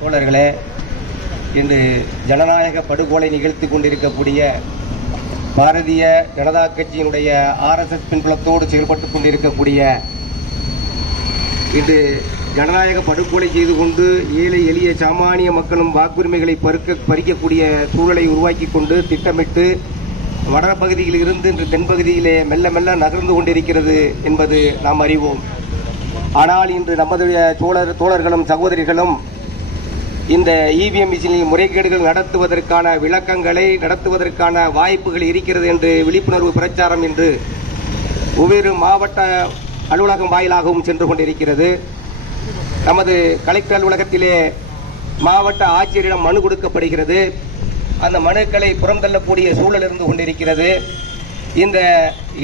தோழர்களே, இன்று ஜனநாயக படுகொலை நிகழ்த்திக் கொண்டிருக்கக்கூடிய பாரதிய ஜனதா கட்சியினுடைய RSS பின்புலத்தோடு செயல்பட்டுக் கொண்டிருக்கக்கூடிய இன்று ஜனநாயக படுகொலை செய்து கொண்டு ஏழை எளிய சாமானிய மக்களும் வாக்குரிமைகளை பறிக்கக்கூடிய சூழலை உருவாக்கி கொண்டு திட்டமிட்டு வடபகுதியில் இருந்து இன்று தென்பகுதியிலே மெல்ல மெல்ல நகர்ந்து கொண்டிருக்கிறது என்பது நாம் அறிவோம். ஆனால் இன்று நமது தோழர்களும் சகோதரிகளும் இந்த EVM மிஷினில் முறைகேடுகள் நடத்துவதற்கான விளக்கங்களை நடத்துவதற்கான வாய்ப்புகள் இருக்கிறது என்று விழிப்புணர்வு பிரச்சாரம் என்று ஒவ்வொரு மாவட்ட அலுவலகம் வாயிலாகவும் சென்று கொண்டிருக்கிறது. நமது கலெக்டர் அலுவலகத்திலே மாவட்ட ஆட்சியரிடம் மனு கொடுக்கப்படுகிறது. அந்த மனுக்களை புறந்தள்ளக்கூடிய சூழல் இருந்து கொண்டிருக்கிறது. இந்த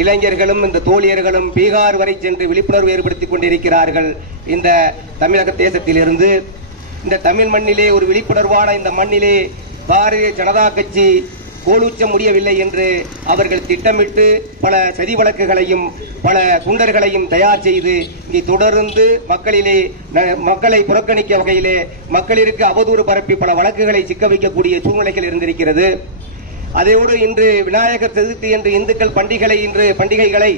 இளைஞர்களும் இந்த தோழியர்களும் பீகார் வரை சென்று விழிப்புணர்வு ஏற்படுத்திக் கொண்டிருக்கிறார்கள். இந்த தமிழக தேசத்திலிருந்து இந்த தமிழ் மண்ணிலே ஒரு விழிப்புணர்வான இந்த மண்ணிலே பாரதிய ஜனதா கட்சி கோலூச்ச முடியவில்லை என்று அவர்கள் திட்டமிட்டு பல சதி வழக்குகளையும் பல குண்டர்களையும் தயார் செய்து இங்கே தொடர்ந்து மக்களை புறக்கணிக்க வகையிலே மக்களிற்கு அவதூறு பரப்பி பல வழக்குகளை சிக்க வைக்கக்கூடிய சூழ்நிலைகள் இருந்திருக்கிறது. அதோடு இன்று விநாயகர் சதுர்த்தி என்று இந்துக்கள் பண்டிகைகளை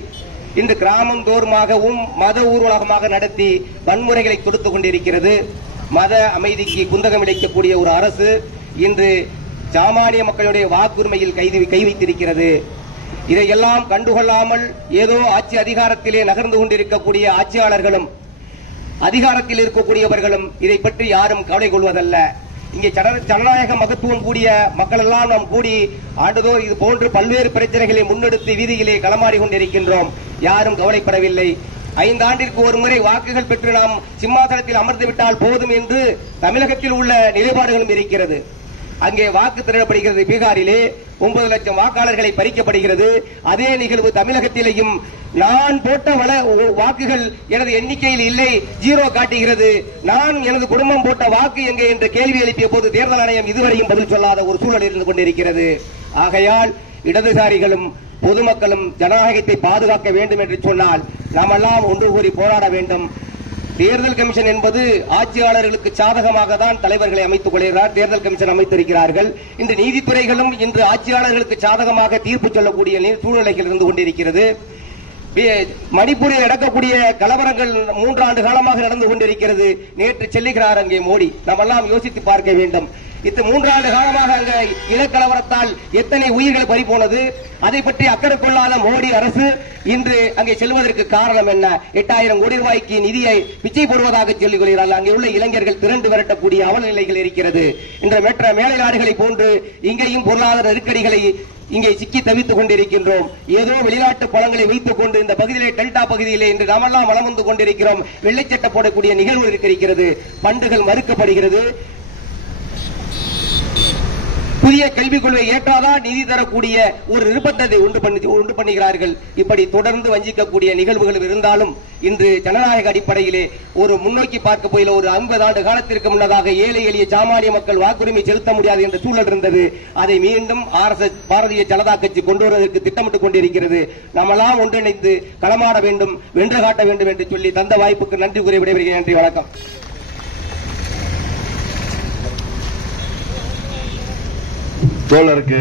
இன்று கிராமம் தோறுமாகவும் மத ஊர்வலகமாக நடத்தி வன்முறைகளை தொடுத்துக் கொண்டிருக்கிறது. மத அமைதிக்கு குந்தகம் இழைக்கக்கூடிய ஒரு அரசு இன்று சாமானிய மக்களுடைய வாக்குரிமையில் கை வைத்திருக்கிறது. இதையெல்லாம் கண்டுகொள்ளாமல் ஏதோ ஆட்சி அதிகாரத்திலே நகர்ந்து கொண்டிருக்கக்கூடிய ஆட்சியாளர்களும் அதிகாரத்தில் இருக்கக்கூடியவர்களும் இதை பற்றி யாரும் கவலை கொள்வதல்ல. இங்கே ஜனநாயக மகத்துவம் கூடிய மக்கள் எல்லாம் நாம் கூடி ஆண்டுதோறும் இது போன்று பல்வேறு பிரச்சனைகளை முன்னெடுத்து வீதியிலே களமாடி கொண்டிருக்கின்றோம். யாரும் கவலைப்படவில்லை. 5 ஆண்டிற்கு ஒரு முறை வாக்குகள் பெற்று நாம் சிம்மாசனத்தில் அமர்ந்து விட்டால் போதும் என்று தமிழகத்தில் உள்ள நிலைப்பாடுகளும் இருக்கிறது. அங்கே வாக்கு திரட்டப்படுகிறது. பீகாரிலே 9 லட்சம் வாக்காளர்களை பறிக்கப்படுகிறது. அதே நிகழ்வு தமிழகத்திலேயும் நான் போட்ட வாக்குகள் எனது எண்ணிக்கையில் இல்லை, 0 காட்டுகிறது. நான் எனது குடும்பம் போட்ட வாக்கு எங்கே என்ற கேள்வி எழுப்பிய போது தேர்தல் ஆணையம் இதுவரையும் பதில் சொல்லாத ஒரு சூழல் இருந்து கொண்டிருக்கிறது. ஆகையால் இடதுசாரிகளும் பொதுமக்களும் ஜனநாயகத்தை பாதுகாக்க வேண்டும் என்று சொன்னால் நாமெல்லாம் ஒன்று கூறி போராட வேண்டும். தேர்தல் கமிஷன் என்பது ஆட்சியாளர்களுக்கு சாதகமாக தான் தலைவர்களை அமைத்துக் கொள்கிறார். தேர்தல் கமிஷன் அமைத்திருக்கிறார்கள். இந்த நீதித்துறைகளும் இன்று ஆட்சியாளர்களுக்கு சாதகமாக தீர்ப்பு சொல்லக்கூடிய சூழ்நிலைகள் இருந்து கொண்டிருக்கிறது. மணிப்பூரில் நடக்கக்கூடிய கலவரங்கள் 3 ஆண்டு காலமாக நடந்து கொண்டிருக்கிறது. நேற்று செல்லுகிறார் அங்கே மோடி. நாம் எல்லாம் யோசித்து பார்க்க வேண்டும். இந்த 3 ஆண்டு காலமாக அங்க இனக்கலவரத்தால் எத்தனை உயிர்கள் பறிபோனது, அதை பற்றி அக்கறை கொள்ளாத மோடி அரசு இன்று அங்கே செல்வதற்கு காரணம் என்ன? 8000 கோடி ரூபாய்க்கு நிதியை பிச்சை போடுவதாக சொல்லிக் கொள்கிறார்கள். அங்கே உள்ள இளைஞர்கள் திரண்டு விரட்டக்கூடிய அவல நிலைகள் இருக்கிறது. இன்று மற்ற மேலை நாடுகளை போன்று இங்கேயும் பொருளாதார நெருக்கடிகளை இங்கே சிக்கி தவித்துக் கொண்டிருக்கின்றோம். ஏதோ வெளிநாட்டு பழங்களை வைத்துக் கொண்டு இந்த பகுதியிலே டெல்டா பகுதியிலே இன்று நாமெல்லாம் வளம் வந்து கொண்டிருக்கிறோம். வெள்ளைச்சட்டை போடக்கூடிய நிகழ்வு இருக்கிறது. பண்டுகள் மறுக்கப்படுகிறது. புதிய கல்விக் கொள்கை ஏற்றாதான் நிதி தரக்கூடிய ஒரு நிர்பந்தத்தை உண்டு பண்ணுகிறார்கள். இப்படி தொடர்ந்து வஞ்சிக்கக்கூடிய நிகழ்வுகள் இருந்தாலும் இன்று ஜனநாயக அடிப்படையிலே ஒரு முன்னோக்கி பார்க்க போயில ஒரு 50 ஆண்டு காலத்திற்கு முன்னதாக ஏழை எளிய சாமானிய மக்கள் வாக்குரிமை செலுத்த முடியாது என்ற சூழல் இருந்தது. அதை மீண்டும் RSS பாரதிய ஜனதா கட்சி கொண்டு வருவதற்கு திட்டமிட்டுக் கொண்டிருக்கிறது. நாமெல்லாம் ஒன்றிணைந்து களமாட வேண்டும், வென்று காட்ட வேண்டும் என்று சொல்லி தந்த வாய்ப்புக்கு நன்றி கூறி விடைபெறுகிறேன். நன்றி, வணக்கம். தோழருக்கு